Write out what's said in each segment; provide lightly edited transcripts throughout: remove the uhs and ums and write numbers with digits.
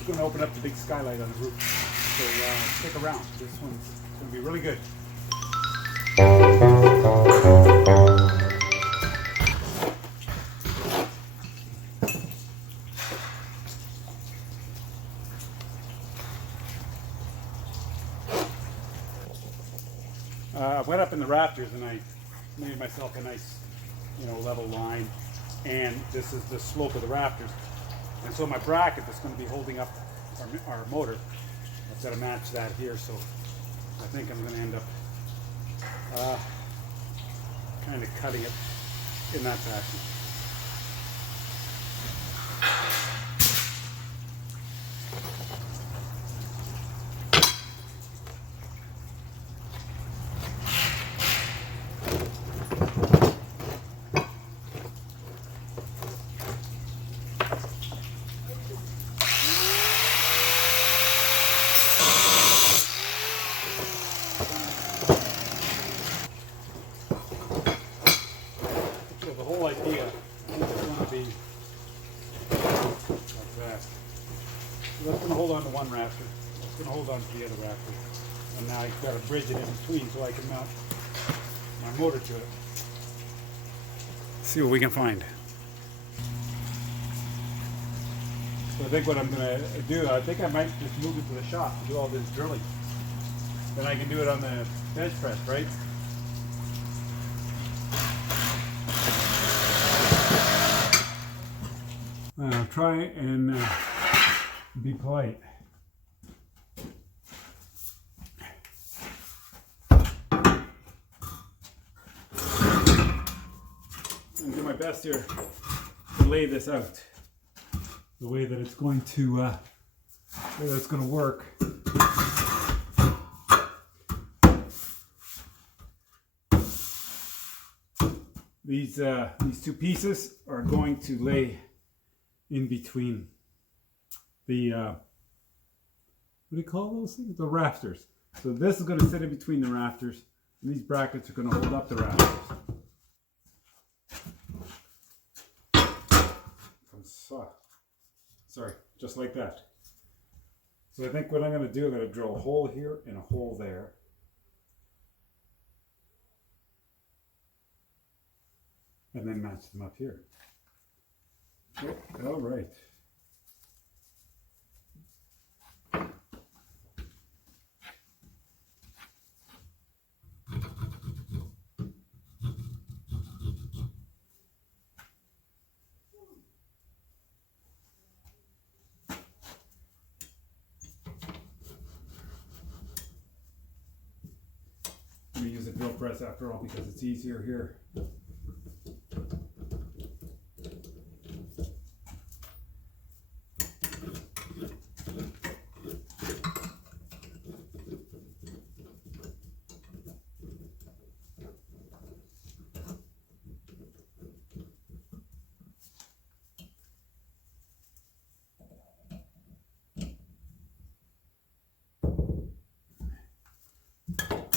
just going to open up the big skylight on the roof. So stick around. This one's going to be really good. I went up in the rafters and I made myself a nice, level line. And this is the slope of the rafters. And so my bracket that's going to be holding up our motor, I've got to match that here. So I think I'm going to end up kind of cutting it in that fashion. So the whole idea is going to be like that. So that's going to hold on to one rafter. That's going to hold on to the other rafter. And now I've got to bridge it in between so I can mount my motor to it. See what we can find. So I think what I'm going to do, I think I might just move it to the shop and do all this drilling. Then I can do it on the bench press, right? Try and be polite. And do my best here to lay this out the way that it's going to work. These two pieces are going to lay in between the what do you call those things? The rafters. So this is going to sit in between the rafters, and these brackets are going to hold up the rafters. Sorry, just like that. So I think what I'm going to do, I'm going to drill a hole here and a hole there. And then match them up here. Okay, all right. I'm going to use a drill press after all because it's easier here.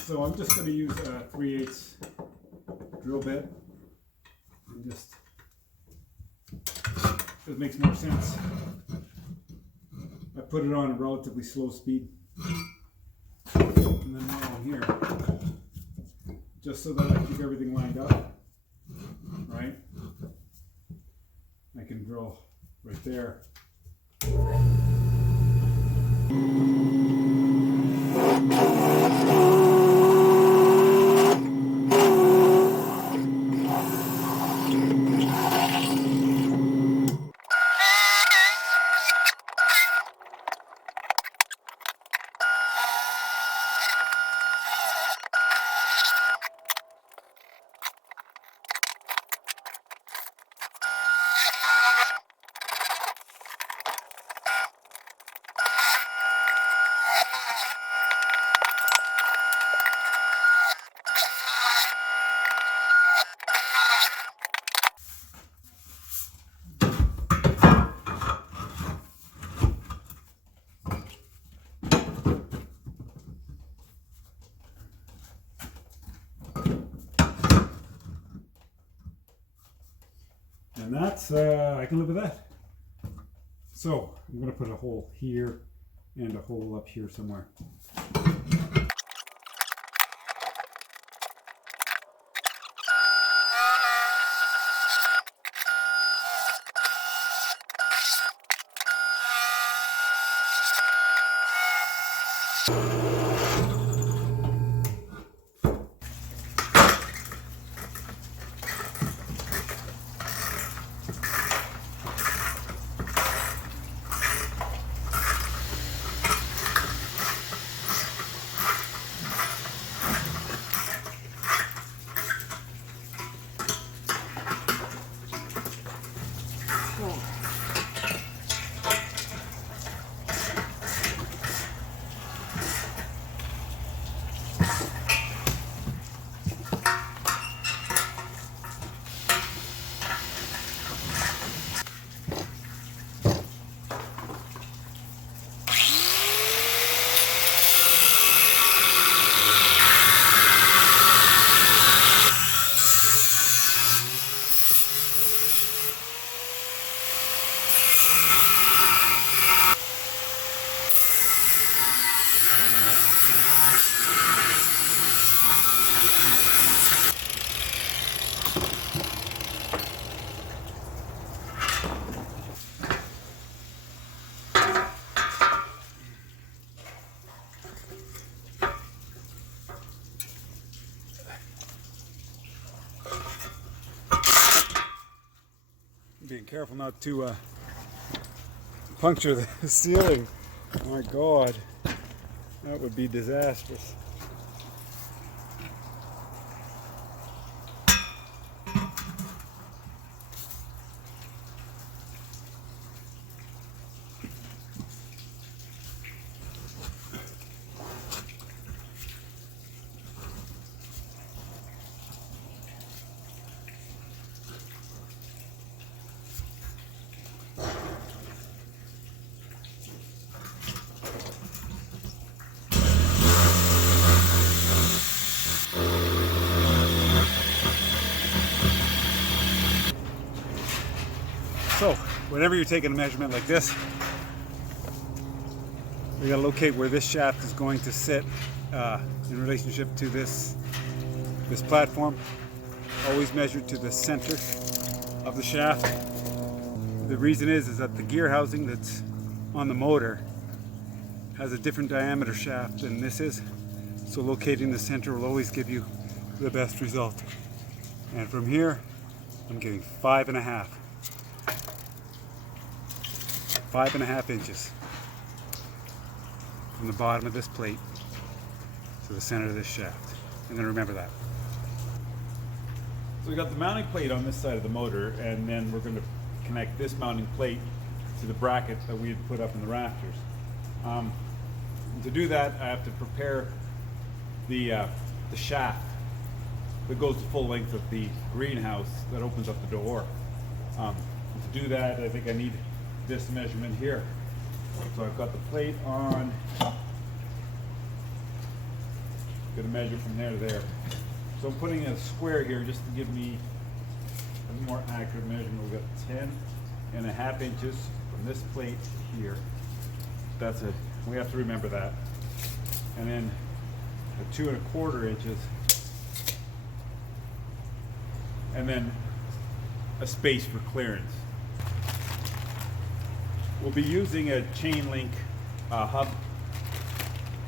So I'm just going to use a 3/8 drill bit, and just it makes more sense. I put it on a relatively slow speed, and then now on here, just so that I keep everything lined up, right? I can drill right there. And that's, I can live with that. So I'm going to put a hole here and a hole up here somewhere. Being careful not to puncture the ceiling. Oh my God, that would be disastrous. So, whenever you're taking a measurement like this, we got to locate where this shaft is going to sit in relationship to this platform. Always measure to the center of the shaft. The reason is that the gear housing that's on the motor has a different diameter shaft than this is. So locating the center will always give you the best result. And from here, I'm getting 5.5. 5.5 inches from the bottom of this plate to the center of this shaft. I'm going to remember that. So we got the mounting plate on this side of the motor, and then we're going to connect this mounting plate to the bracket that we had put up in the rafters. To do that, I have to prepare the shaft that goes the full length of the greenhouse that opens up the door. To do that, I think I need this measurement here. So I've got the plate on. Going to measure from there to there. So I'm putting a square here just to give me a more accurate measurement. We've got 10.5 inches from this plate here. That's it. We have to remember that. And then the 2.25 inches. And then a space for clearance. We'll be using a chain link hub.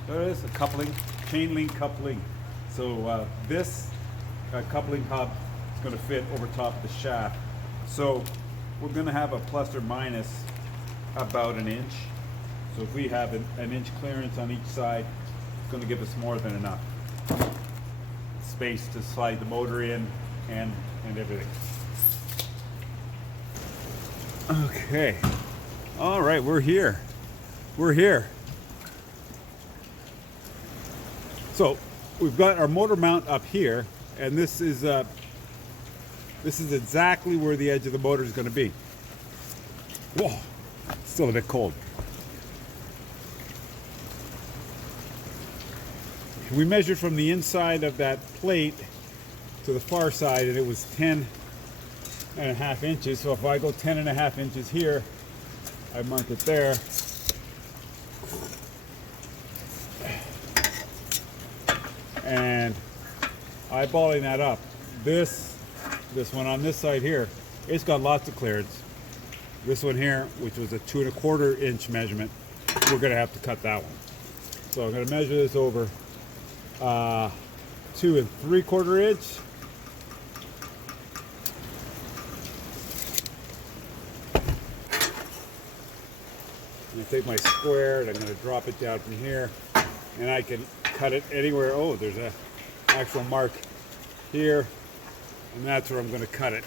There it is, a coupling, chain link coupling. So this coupling hub is going to fit over top of the shaft. So we're going to have a plus or minus about an inch. So if we have an inch clearance on each side, it's going to give us more than enough space to slide the motor in and everything. Okay. All right, we're here. We're here. So we've got our motor mount up here, and this is exactly where the edge of the motor is going to be. Whoa, still a bit cold. We measured from the inside of that plate to the far side, and it was 10.5 inches. So if I go 10.5 inches here, I mark it there. And eyeballing that up, this one on this side here, it's got lots of clearance. This one here, which was a 2 1/4 inch measurement, we're gonna have to cut that one. So I'm gonna measure this over 2 3/4 inch. I'm gonna take my square and I'm gonna drop it down from here, and I can cut it anywhere. Oh, there's a actual mark here, and that's where I'm gonna cut it.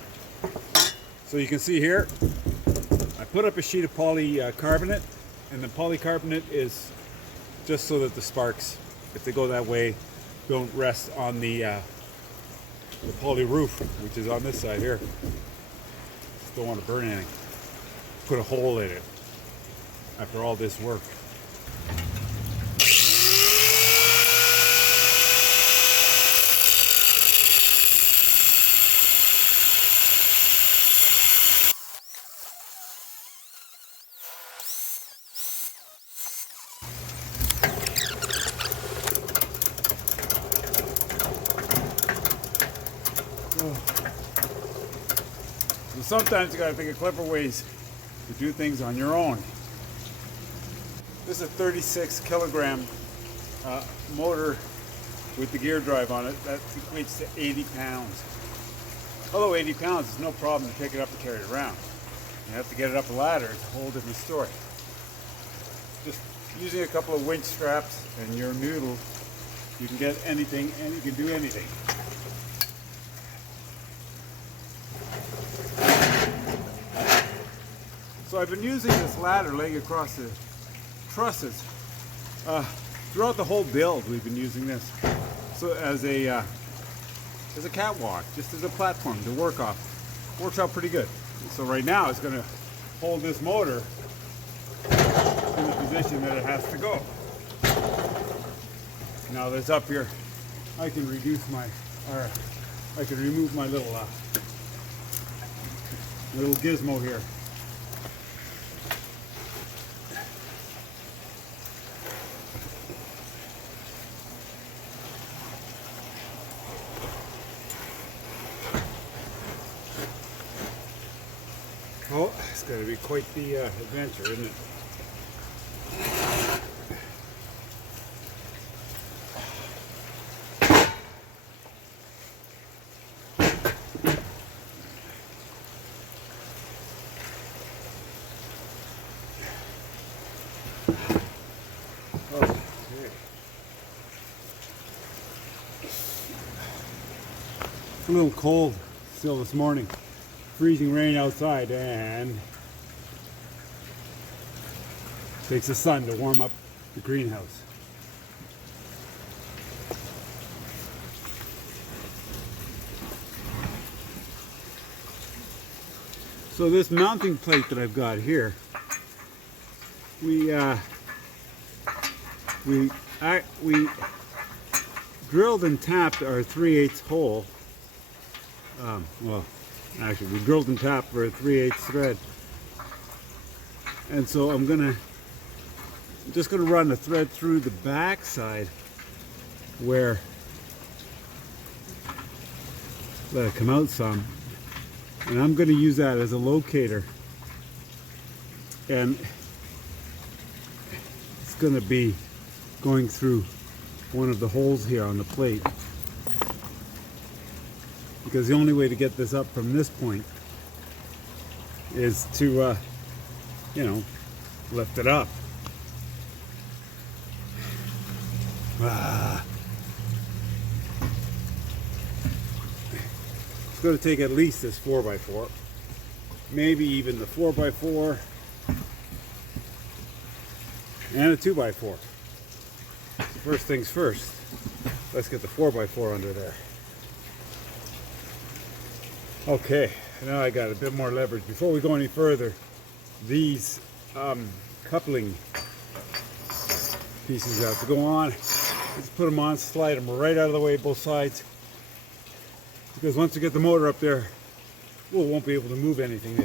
So you can see here, I put up a sheet of polycarbonate, and the polycarbonate is just so that the sparks, if they go that way, don't rest on the poly roof, which is on this side here. Just don't want to burn anything. Put a hole in it after all this work. So sometimes you gotta think of clever ways to do things on your own. This is a 36 kilogram motor with the gear drive on it. That equates to 80 pounds. Although 80 pounds is no problem to pick it up and carry it around. You have to get it up a ladder, it's a whole different story. Just using a couple of winch straps and your noodle, you can get anything and you can do anything. So I've been using this ladder laying across the trusses. Throughout the whole build, we've been using this so as a catwalk, just as a platform to work off. Works out pretty good. So right now it's going to hold this motor in the position that it has to go. Now that's up here, I can reduce my, or I can remove my little gizmo here. Oh, it's going to be quite the adventure, isn't it? Okay. It's a little cold still this morning. Freezing rain outside, and takes the sun to warm up the greenhouse. So this mounting plate that I've got here, we drilled and tapped our 3/8 hole. Well, actually, we drilled and tapped for a 3/8 thread, and so I'm just gonna run the thread through the back side where, let it come out some, and I'm gonna use that as a locator, and it's gonna be going through one of the holes here on the plate. Because the only way to get this up from this point is to, you know, lift it up. It's going to take at least this 4x4, maybe even the 4x4 and a 2x4. First things first, let's get the 4x4 under there. Okay, now I got a bit more leverage. Before we go any further, these coupling pieces have to go on. Let's put them on, slide them right out of the way, both sides. Because once we get the motor up there, we won't be able to move anything to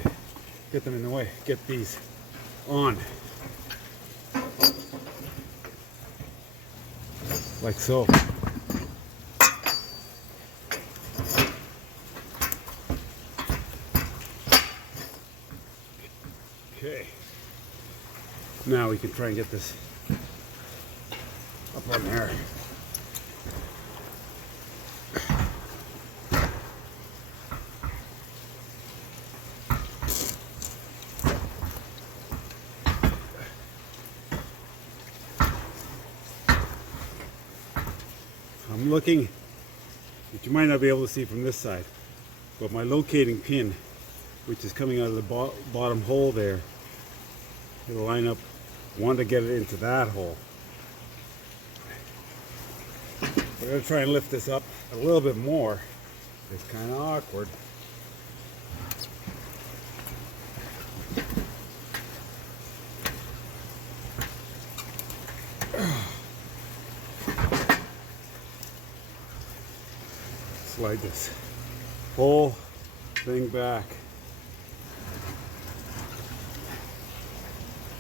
get them in the way. Get these on. Like so. Okay. Now we can try and get this up on there. I'm looking, which you might not be able to see from this side, but my locating pin, which is coming out of the bottom hole there, it'll line up, want to get it into that hole. We're going to try and lift this up a little bit more. It's kind of awkward. Slide this whole thing back.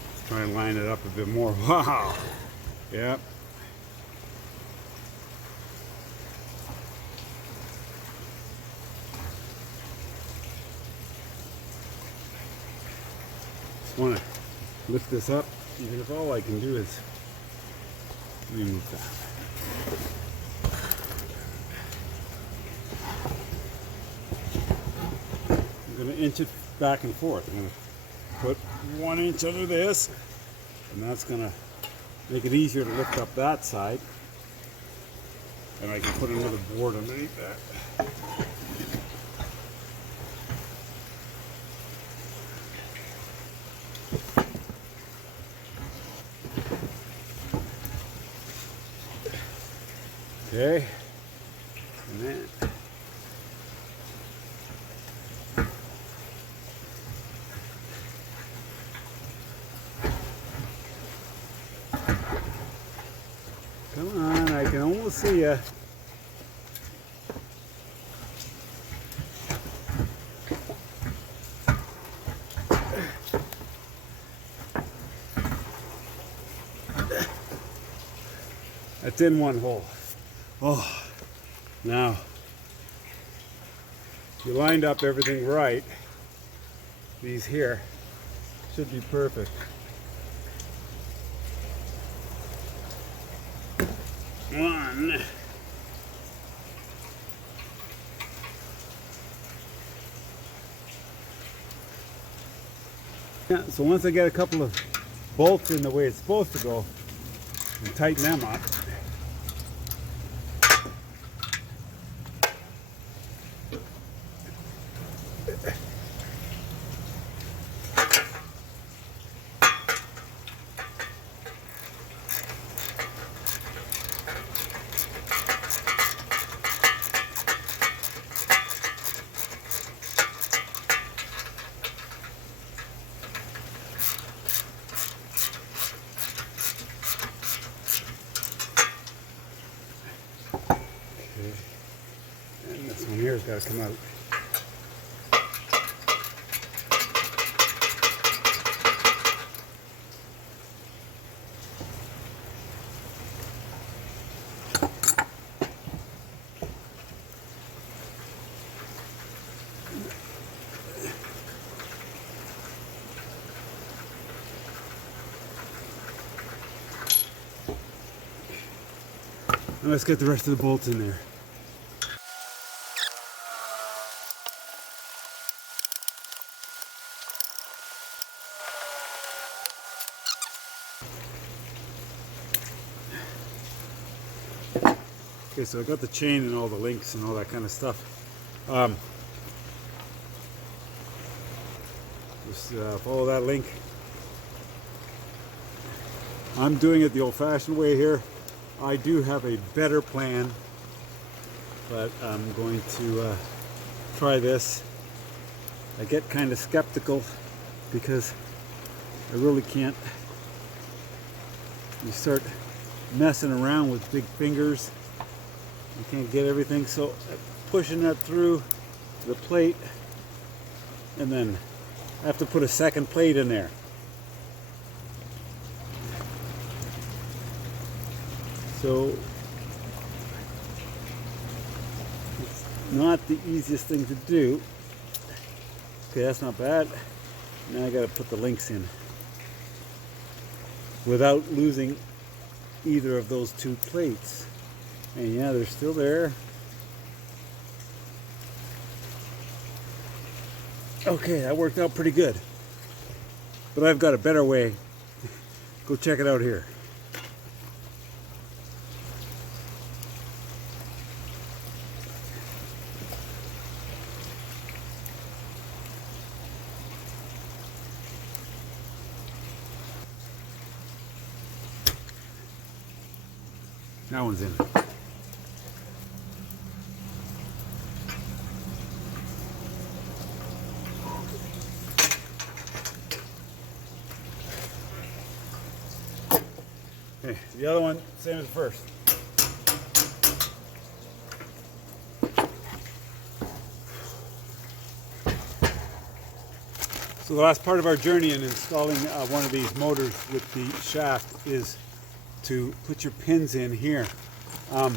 Let's try and line it up a bit more. Wow. Yep. Just want to lift this up, even if all I can do is remove that. I'm going to inch it back and forth. I'm going to put 1 inch under this, and that's going to make it easier to lift up that side. And I can put another board underneath that. Okay, and then come on, I can almost see you. That's in one hole. Oh, now, if you lined up everything right, these here should be perfect. One. Yeah, so once I get a couple of bolts in the way it's supposed to go and tighten them up, and this one here has got to come out. And let's get the rest of the bolts in there. Okay, so I got the chain and all the links and all that kind of stuff. Just follow that link. I'm doing it the old-fashioned way here. I do have a better plan, but I'm going to try this. I get kind of skeptical because I really can't. You start messing around with big fingers, you can't get everything, so pushing that through the plate, and then I have to put a second plate in there. So it's not the easiest thing to do. Okay, that's not bad. Now I gotta put the links in without losing either of those two plates. And yeah, they're still there. Okay, that worked out pretty good. But I've got a better way. Go check it out here. That one's in. Okay, the other one, same as the first. So the last part of our journey in installing one of these motors with the shaft is to put your pins in here. When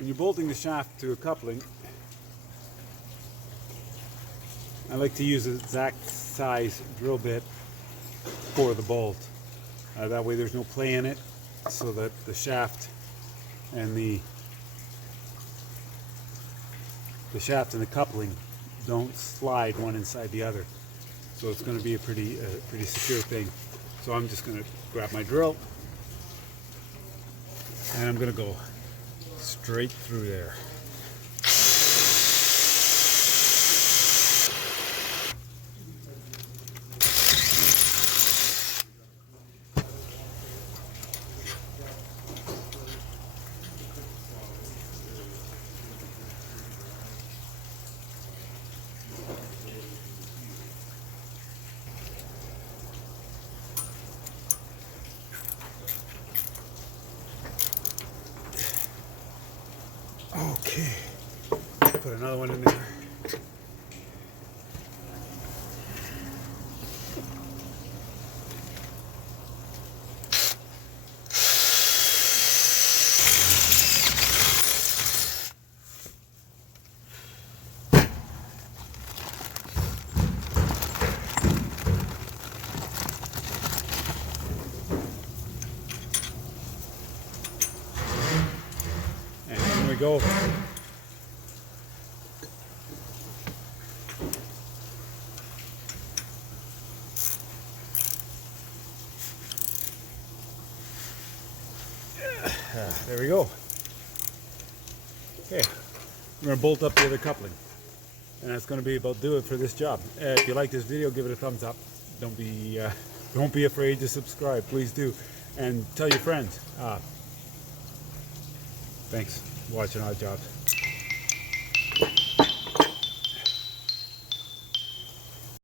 you're bolting the shaft to a coupling, I like to use an exact size drill bit for the bolt. That way there's no play in it, so that the shaft and the the coupling don't slide one inside the other. So it's going to be a pretty secure thing. So I'm just going to grab my drill and I'm going to go straight through there. Okay, put another one in there. And here we go. There we go. Okay, we're going to bolt up the other coupling. And that's going to be about do it for this job. If you like this video, give it a thumbs up. Don't be afraid to subscribe. Please do. And tell your friends. Thanks for watching Odd Jobs.